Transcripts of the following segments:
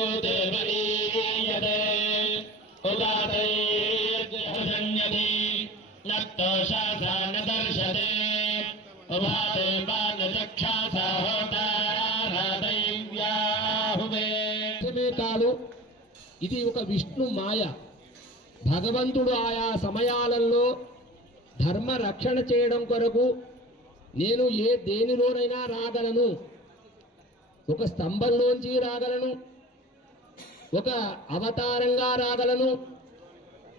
यो देवईयते उदातैर्जन्यति नक्तोषासा न दर्शते उभाते बालचक्षासा होतारादैव्याहुवे కాదు ఇది ఒక విష్ణు మాయ భగవంతుడు ఆయా సమయాలలో ధర్మ రక్షణ చేయడం కొరకు నేను దేనిలోనైనా రాగలను ఒక స్తంభంలోంచి రాగలను ఒక అవతారంగా రాగలను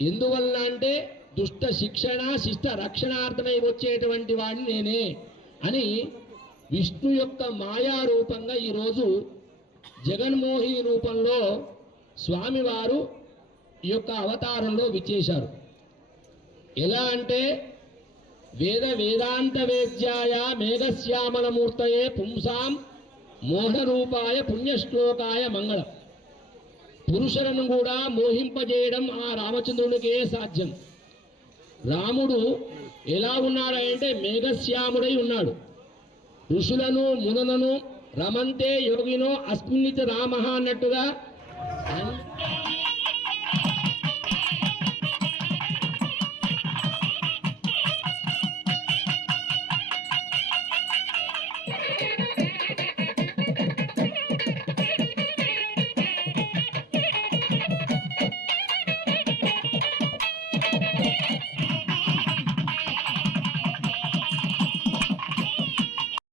ఎందువల్ల అంటే దుష్ట శిక్షణ శిష్ట రక్షణార్థమై వచ్చేటువంటి వాడిని నేనే అని విష్ణు యొక్క మాయా రూపంగా ఈరోజు జగన్మోహి రూపంలో స్వామివారు ఈ యొక్క అవతారంలో విచ్చేశారు. ఎలా అంటే వేదాంత వేద్యాయ మేఘశ్యామలమూర్తయే పుంసాం మోహరూపాయ పుణ్యశ్లోకాయ మంగళం. పురుషులను కూడా మోహింపజేయడం ఆ రామచంద్రునికే సాధ్యం. రాముడు ఎలా ఉన్నాడంటే మేఘశ్యాముడై ఉన్నాడు. ఋషులను మునులను రమంతే యోగినో అస్మిన్నిత రామ అన్నట్టుగా